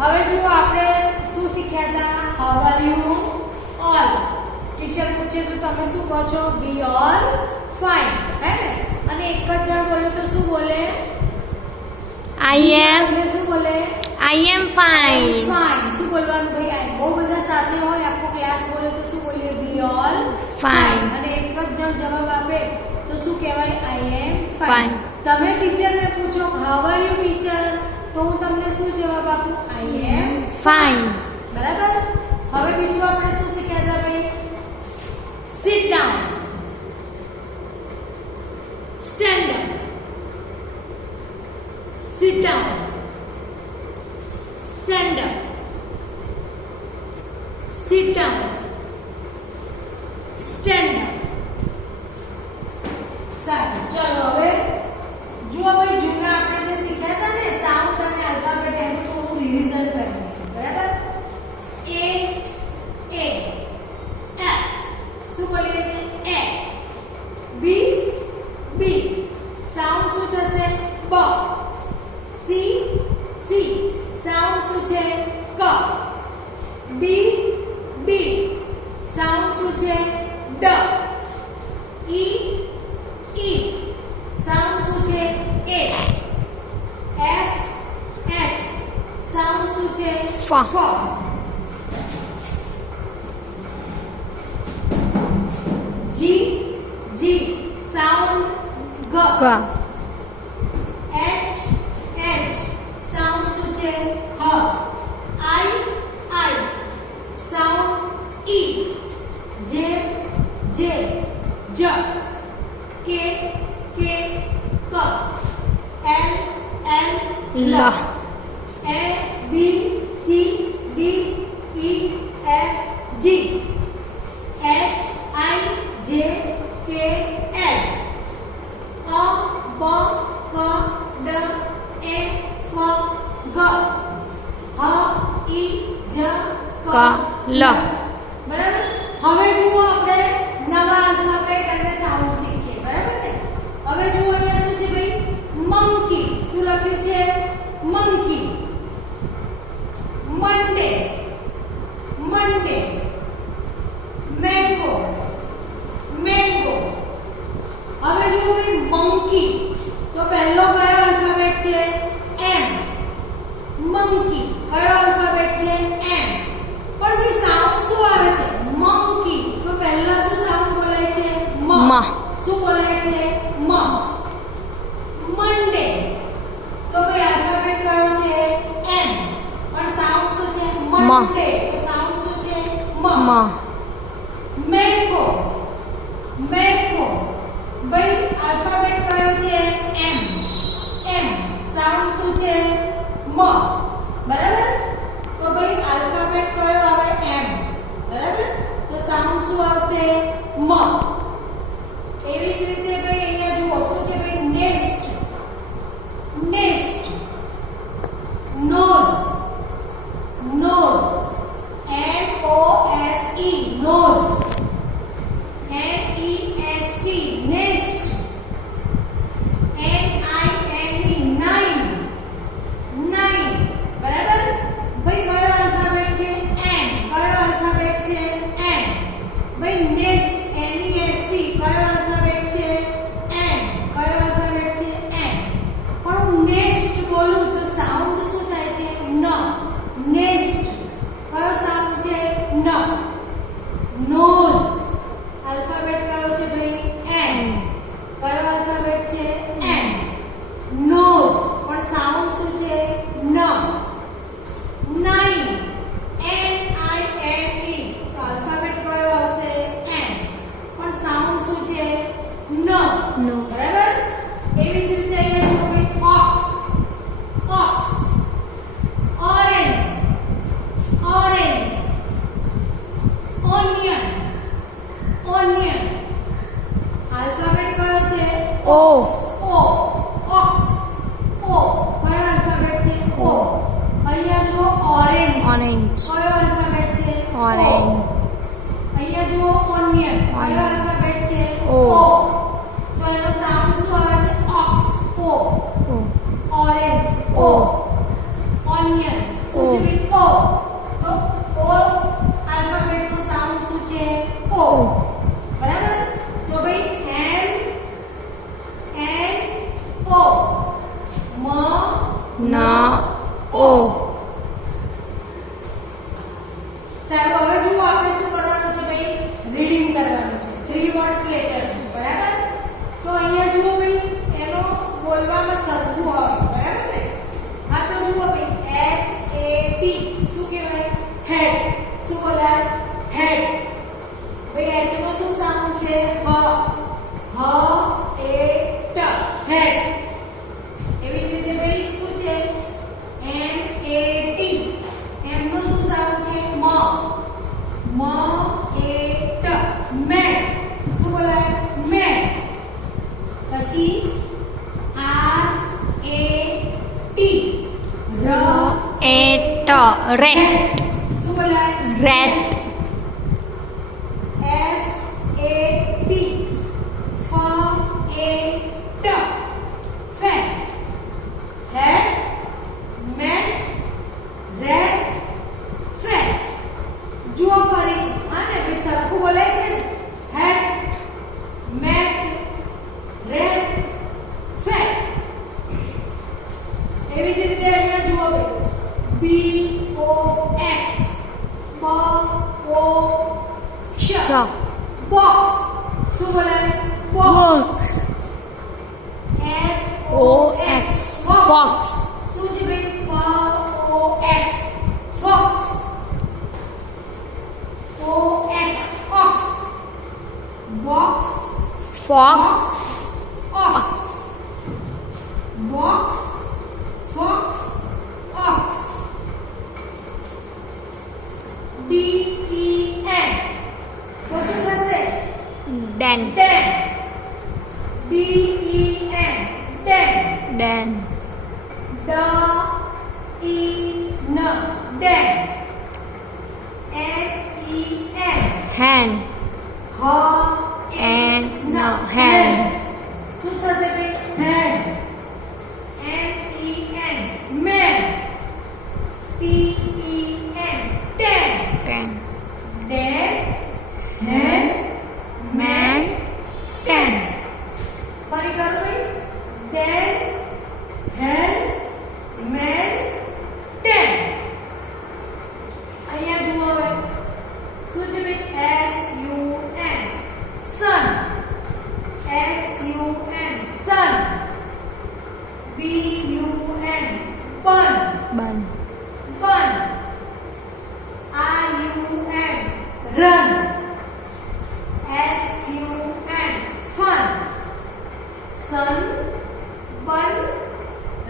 હવે જુઓ આપણે શું શીખ્યા હતા? How are you all. Teacher પૂછે તો તમે શું કહો છો? બી ઓલ ફાઇન, હે ને? અને એક જ જણ બોલે તો શું બોલે? આઈ એમ શું બોલે? આઈ એમ ફાઇન. ફાઇન. શું બોલવાનું ભાઈ? બહુ બધા સાથે હોય, આખો ક્લાસ બોલે તો શું બોલીએ? બી ઓલ ફાઇન. અને એક જ જણ જવાબ આપે તો શું કહેવાય? આઈ એમ ફાઇન. ફાઇન. તમે ટીચરને પૂછો હાઉ આર યુ ટીચર, તો હું તમને શું જવાબ આપું? આઈ એમ ફાઇન. બરાબર. હવે બીજું આપણે શું શીખ્યા હતા ભાઈ? Sit down, stand up, sit down, stand up, sit down, stand up. સારું, ચલો હવે જુઓ ભાઈ, જૂના આપણે જે શીખ્યા હતા ને સાઉન્ડ અને આલ્ફાબેટ, એનું થોડું રિવિઝન કરીએ. બરાબર? એ શું બોલીએ છીએ? એ. બી બી સાઉન્ડ શું થશે? બ. સી સાઉન્ડ શું છે? ક. ડી સાઉન્ડ શું છે? ડ. ઈ સાઉન્ડ શું છે? એ. એફ સાઉન્ડ શું છે? ફ. જી સાઉન્ડ ગ. એચ સાઉન્ડ શું છે? હ. આઈ સાઉન્ડ ઈ. જે જ. કે ક. એલ લ. A B C D E F G. H I J K L. અ બ ક ડ એ ફ ગ. હ ઈ જ ક લ. બરાબર. હવે જુઓ આપણે નવા આલ્ફાબેટ અને સાઉન્ડ શીખીએ. બરાબર ને? હવે જુઓ અહીંયા શું છે ભાઈ? મંકી. શું લખ્યું છે? મંકી. મંડે મેંગો. હવે જુઓ ભાઈ, મંકી તો પહેલો કયો આલ્ફાબેટ છે? એમ. મંકી કયો આલ્ફાબેટ છે? એમ. પણ ભાઈ સાઉન્ડ શું આવે છે? મંકી તો પહેલા શું સાઉન્ડ બોલાય છે? મ. શું બોલાય છે? મ. મંડે તો ભાઈ આલ્ફાબેટ કયો છે? એમ. પણ સાઉન્ડ શું છે? મંડે તો સાઉન્ડ શું છે? મ. મેંગો ભાઈ આલ્ફાબેટ કયો છે? એમ. સાઉન્ડ શું છે? મ. બરાબર? તો ભાઈ આલ્ફાબેટ કયો આવે? એમ. બરાબર? તો સાઉન્ડ શું આવશે? મ. એવી જ રીતે ભાઈ અહીંયા જુઓ શું છે ભાઈ? Nest. Nose NOSE nose. NEST nest. NINE nine. બરાબર? ભાઈ કયો આલ્ફાબેટ છે? એન. કયો આલ્ફાબેટ છે? એન. ભાઈ નેસ્ટ NEST કયો આલ્ફાબેટ છે? એન. કયો આલ્ફાબેટ છે? એન. પણ હું નેસ્ટ બોલું તો સાઉન્ડ શું થાય છે? ન. નેસ્ટ કયો સાઉન્ડ છે? ન. નોઝ આલ્ફાબેટ કયો છે ભાઈ? એન. કયો આલ્ફાબેટ છે? એન. નોઝ પણ સાઉન્ડ શું છે? ન. નાઇન NINE તો આલ્ફાબેટ કયો આવશે? એન. પણ સાઉન્ડ શું છે? ન. બરાબર? એવી જ રીતે અહીંયા જો ભાઈ ઓક્સ. ઓરેન્જ. ઓનિયન આલ્ફાબેટ કયો છે? ઓ. ઓક્સ. કયો આલ્ફાબેટ છે? ઓ. અહીંયા જુઓ ઓરેન્જ. કયો આલ્ફાબેટ છે? ઓરેન્જ. અહીંયા જુઓ ઓનિયન. કયો આલ્ફાબેટ છે? ઓ. તો એનો સાઉન્ડ શું આવે છે? Ox. Orange. Onion. N O. સારું, હવે જુઓ આપણે શું કરવાનું છે ભાઈ, રીડિંગ કરવાનું છે 3 વર્ડ્સ લેટર, બરાબર? તો અહીંયા જુઓ ભાઈ, એનો બોલવામાં સરખું આવે, બરાબર ને? હા, તો જુઓ ભાઈ, H A T શું કહેવાય? હેડ. શું બોલાય? હેડ. ભાઈ H નો શું સાઉન્ડ છે? હ. હ એ ટ, હેડ. એવી જ રીતે ભાઈ શું છે? M A T, M નો શું સાઉન્ડ છે? મ. મ એ ટ, મેટ. શું બોલાય? મેટ. પછી R A T, ર E T. Rat. શું બોલાય? Rat. F A T, ફ એ ટ, ફેટ. હેડ, મેટ, રેટ, ફેટ. જુઓ ફરીથી, હા ને ભાઈ, સરખું બોલાય છે ને? હેડ, મેટ, રેટ, ફેટ. એવી જ રીતે અહીંયા જુઓ ભાઈ, B O X, B O શ, બોક્સ. શું બોલાય? Box. F O X, Fox. શું છે ભાઈ? F O X, fox. O X, ox. Box, Fox. ox. Box, fox, ox. D E N, તો શું થશે? Den. Den. D E N, den. Den. D E N, den. H E N, Hen. H N. No. Hen. શું થશે ભાઈ? hand. M E N, man. T E N, ten. Ten. Den, hand, man, ten. ફરી કરો ભાઈ. Den, hand, man, ten. અહીંયા જુઓ હવે શું છે ભાઈ? S U N, sun. S U N, sun. B U N, bun. Bun. Bun. R U N, run. F U N, fun. Sun, bun,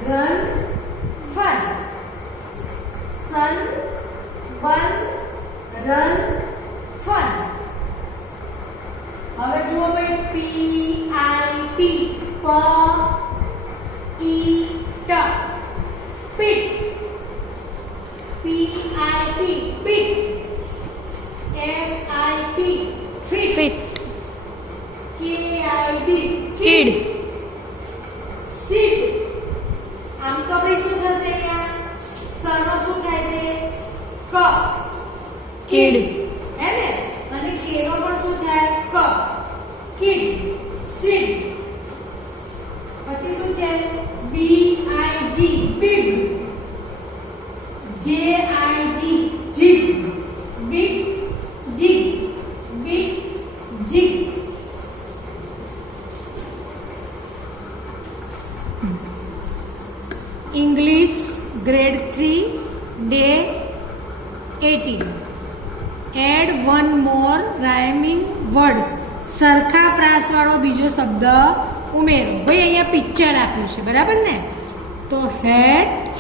run, fun. Sun, bun, run, fun. હવે જુઓ ભાઈ, P I T, P E T, pit. P I T, pit. F I T, fit. Fit. K I D, Kid. sit. આમ તો ભાઈ શું થશે અહીંયા? સરનો શું થાય છે? ક. Kid. હે ને? અને કે નો પણ શું થાય? ક. kid. sit. પછી શું છે? B I G, big. J I G, jig. big, jig. big, jig. English grade 3 day 18. Add one more rhyming words. સરખા પ્રાસવાળો બીજો શબ્દ ઉમેરો. ભાઈ અહીંયા પિક્ચર આપ્યું છે, બરાબર ને? તો હેટ,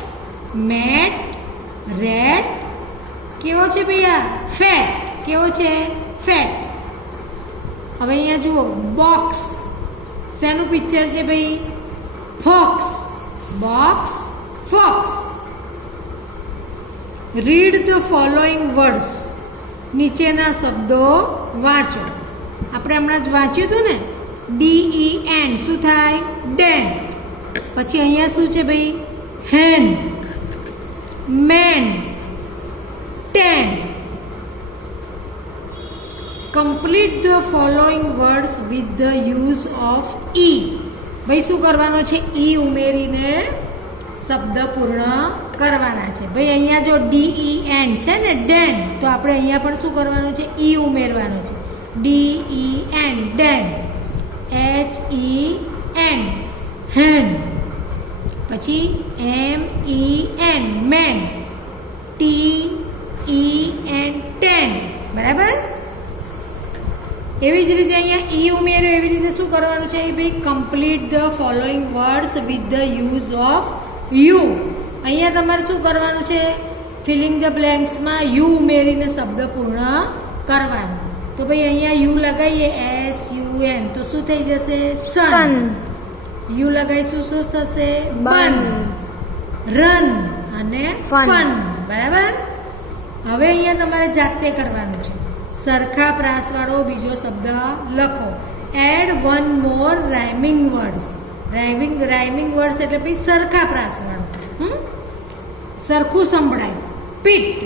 મેટ, રેટ. કેવો છે ભૈયા? ફેટ. કેવો છે? ફેટ. હવે અહીંયા જુઓ, બોક્સ. શેનું પિક્ચર છે ભાઈ? Fox. Box, fox. Read the following words. નીચેના શબ્દો વાંચો. આપણે હમણાં જ વાંચ્યું હતું ને? DEN શું થાય? ડેન. પછી અહીંયા શું છે ભાઈ? Hen, men, ten. Complete the following words with the use of E. ભાઈ શું કરવાનો છે? ઈ ઉમેરીને શબ્દ પૂર્ણ કરવાના છે. ભાઈ અહીંયા જો DEN છે ને ડેન, તો આપણે અહીંયા પણ શું કરવાનું છે? ઈ ઉમેરવાનું છે. DEN ડેન, HEN હેન, પછી MEN મેન, TEN ટેન. બરાબર? એવી જ રીતે અહીંયા ઈ ઉમેર્યો, એવી રીતે શું કરવાનું છે? ભાઈ complete the following words with the use of you. અહીંયા તમારે શું કરવાનું છે? ફિલિંગ ધ બ્લેન્ક્સમાં યુ ઉમેરીને શબ્દ પૂર્ણ કરવાનું. તો ભાઈ અહીંયા યુ લગાવીએ SUN, તો શું થઈ જશે? સન. યુ લગાવીશું શું થશે? બન. રન અને ફન. બરાબર? હવે અહીંયા તમારે જાતે કરવાનું છે. સરખા પ્રાસવાળો બીજો શબ્દ લખો. Add one more rhyming words. Rhyming words એટલે ભાઈ સરખા પ્રાસવાળો, સરખું સંભળાય. પીટ,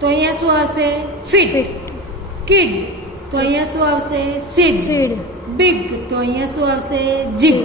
તો અહીંયા શું આવશે? ફિટ. કિડ, તો અહીંયા શું આવશે? સીડ. બિગ, તો અહીંયા શું આવશે? જીગ.